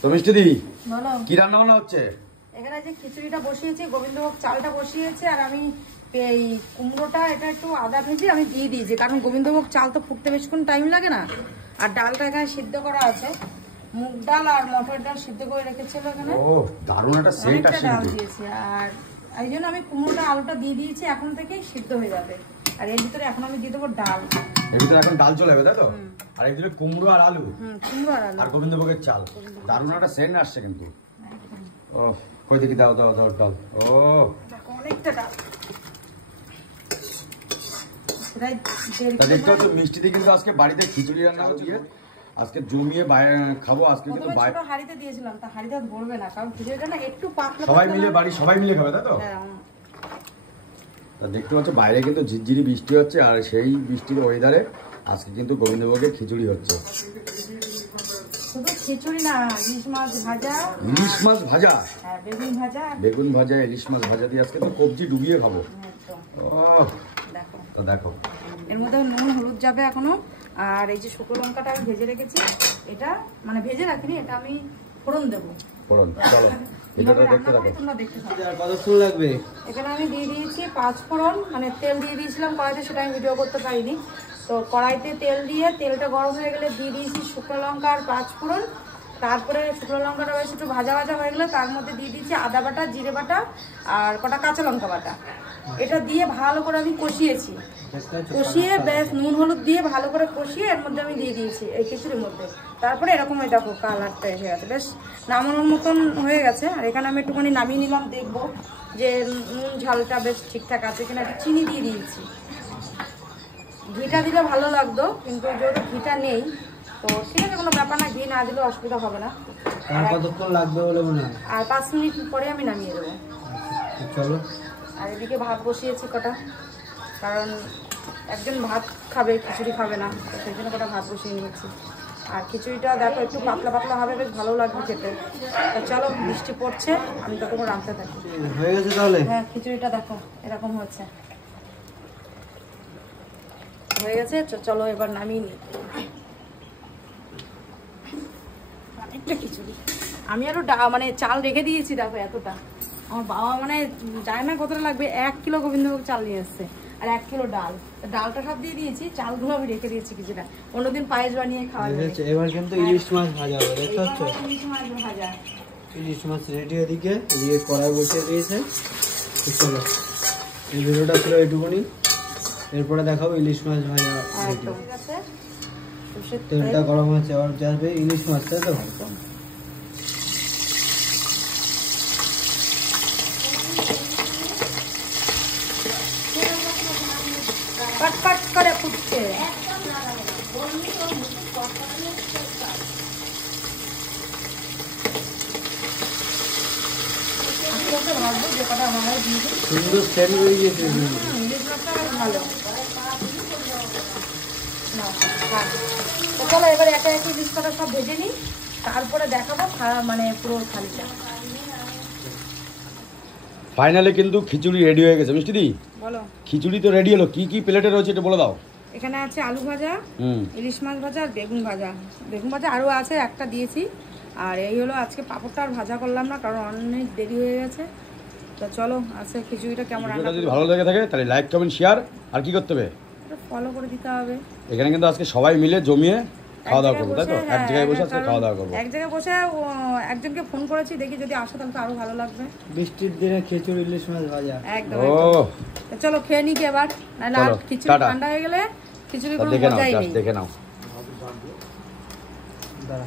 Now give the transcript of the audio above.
তো মিষ্টি দি বলো কি রান্না বান্না হচ্ছে? এখানে যে খিচুড়িটা বসিয়েছি, গোবিন্দভোগ চালটা বসিয়েছে, আর আমি এই কুমড়োটা এটা একটু আদা ভেজে আমি দিয়ে দিয়েছি, কারণ গোবিন্দভোগ চাল তো ফুটতে বেশিক্ষণ টাইম লাগে না। আর ডালটা এখানে সিদ্ধ করা আছে, মুগ ডাল আর মটর ডাল সিদ্ধ করে রেখেছিল এখানে। ও দারুণ একটা সেন্ট আসছে। ডাল দিয়েছি, আর এই জন্য আমি কুমড়োটা আলুটা দিয়ে দিয়েছি, এখন থেকেই সিদ্ধ হয়ে যাবে। আর এর ভিতরে এখন আমি দিয়ে দেবো ডাল। এর ভিতরে এখন ডাল চলে যাবে, তাই তো? আর এর ভিতরে কুমড়ো আর আলু, কুমড়ো আর আলু আর গোবিন্দভোগের চাল। দারুণ একটা সেন্ট আসছে কিন্তু। ও কই দেখি, দাও দাও দাও ডাল। ও অনেকটা ডাল। দেখতে হচ্ছে মিষ্টিতে কিন্তু আজকে বাড়িতে খিচুড়ি রান্না হচ্ছে, আজকে জমিয়ে খাবো। আজকে কিন্তু হাড়িতে দিয়েছিলাম, তা হাড়িতে ভরবে না, কারণ খিচুড়িটা না একটু পাতলা, সবাই মিলে বাড়ি সবাই মিলে খাবে, তাই তো? তা দেখতে পাচ্ছ বাইরে কিন্তু ঝিরঝিরি বৃষ্টি হচ্ছে, আর সেই বৃষ্টির ওয়েদারে আজকে কিন্তু গোবিন্দভোগের খিচুড়ি হচ্ছে। শুধু খিচুড়ি না, ইলিশ মাছ ভাজা, ইলিশ মাছ ভাজা, বেগুন ভাজা, বেগুন ভাজা, ইলিশ মাছ ভাজা দিয়ে আজকে তো কবজি ডুবিয়ে খাবো। তো দেখো এর মধ্যে নুন হলুদ যাবে এখনো, আর এই যে শুকনো লঙ্কাটা আমি ভেজে রেখেছি, এটা মানে ভেজে রাখিনি, এটা আমি ফোড়ন দেবো। ফোড়ন, চলো এটা তো দেখতে থাকো। তোমরা দেখতে থাকো। কতক্ষণ লাগবে? এখানে আমি দিয়ে দিয়েছি 5 ফোড়ন, মানে তেল দিয়ে দিয়েছিলাম কড়াইতে, সেটা আমি ভিডিও করতে পারিনি। তো কড়াইতে তেল দিয়ে তেলটা গরম হয়ে গেলে দিয়ে দিয়েছি শুকনো লঙ্কা আর 5 ফোড়ন। তারপরে শুকনো লঙ্কাটা বেশ একটু ভাজা ভাজা হয়ে গেলে তার মধ্যে দিয়ে দিয়েছি আদা বাটা, জিরে বাটা আর কটা কাঁচা লঙ্কা বাটা। এটা দিয়ে ভালো করে আমি কষিয়েছি, কষিয়ে বেশ নুন হলুদ দিয়ে ভালো করে কষিয়ে এর মধ্যে আমি দিয়ে দিয়েছি এই খিচুড়ির মধ্যে। তারপরে এরকম হয়ে দেখো কালারটা এসে গেছে, বেশ নামানোর মতন হয়ে গেছে। আর এখানে আমি একটুখানি নামিয়ে নিলাম, দেখবো যে নুন ঝালটা বেশ ঠিকঠাক আছে কিনা। একটু চিনি দিয়ে দিয়েছি, ঘিটা দিলে ভালো লাগতো, কিন্তু যেহেতু ঘিটা নেই তো ঠিক আছে, কোনো ব্যাপার না, ঘি না দিলে অসুবিধা হবে না। কতক্ষণ লাগবে বলে মনে হয়? আর 5 মিনিট পরে আমি নামিয়ে দেবো। চলো। আর এদিকে ভাত বসিয়েছি কটা, কারণ একজন ভাত খাবে, খিচুড়ি খাবে না, তো সেই জন্য কটা ভাত বসিয়ে নিয়েছি। আর খিচুড়িটা দেখো একটু পাতলা পাতলা হবে, বেশ ভালো লাগবে খেতে। তো চলো, বৃষ্টি পড়ছে, আমি ততক্ষণ রাঁধতে থাকি। হয়ে গেছে তাহলে? হ্যাঁ, খিচুড়িটা দেখো এরকম হচ্ছে, হয়ে গেছে। চলো এবার নামিয়ে নিই। অনেকটা খিচুড়ি আমি আরো মানে চাল রেখে দিয়েছি, দেখো এতটা। আমার বাবা মানে জানে না কতটা লাগবে, 1 কিলো গোবিন্দভোগ চাল নিয়ে এসছে, আর 1 কিলো ডাল। ডালটা সব দিয়ে দিয়েছি, চালগুলো আমি রেখে দিয়েছি কিছুটা, অন্যদিন পায়েস বানিয়ে খাওয়া যাবে। এবার কিন্তু ইলিশ মাছ ভাজা হবে, দেখতে পাচ্ছ? ইলিশ মাছ ভাজা, ইলিশ মাছ রেডি। এদিকে দিয়ে কড়াই বসিয়ে দিয়েছে। চলো, এই ভিডিওটা ছিল এইটুকুনি, এরপরে দেখাবো ইলিশ মাছ ভাজা রেডি। তেলটা গরম হচ্ছে, আবার যাবে ইলিশ মাছ, তাই তো? কটকট করে ফুটছে। সুন্দর সেন্ট বেরিয়েছে। ভালো, চলো এবার একা একই ইলিশ কটা সব ভেজে নিই, তারপরে দেখাবো মানে পুরো থালিটা। ফাইনালি কিন্তু খিচুড়ি রেডি হয়ে গেছে। মিষ্টি দি বলো, খিচুড়ি তো রেডি হলো, কি কি প্লেটে রয়েছে এটা বলে দাও। এখানে আছে আলু ভাজা, ইলিশ মাছ ভাজা আর বেগুন ভাজা। বেগুন ভাজা আরও আছে, একটা দিয়েছি। আর এই হলো আজকে পাঁপড়টা আর ভাজা করলাম না, কারণ অনেক দেরি হয়ে গেছে। তো চলো আজকে খিচুড়িটা কেমন রান্না, যদি ভালো লেগে থাকে তাহলে লাইক কমেন্ট শেয়ার, আর কি করতে হবে, ফলো করে দিতে হবে। এখানে কিন্তু আজকে সবাই মিলে জমিয়ে খাওয়া দাওয়া করবো, তাই তো? এক জায়গায় বসে আজকে খাওয়া দাওয়া করবো। এক জায়গায় বসে একজনকে ফোন করেছি, দেখি যদি আসে তাহলে তো আরো ভালো লাগবে। বৃষ্টির দিনে খিচুড়ি ইলিশ মাছ ভাজা একদম। চলো খেয়ে নিই এবার, নাহলে আর খিচুড়ি ঠান্ডা হয়ে গেলে খিচুড়ি কোনো মজাই নেই। দেখে নাও। দাঁড়া।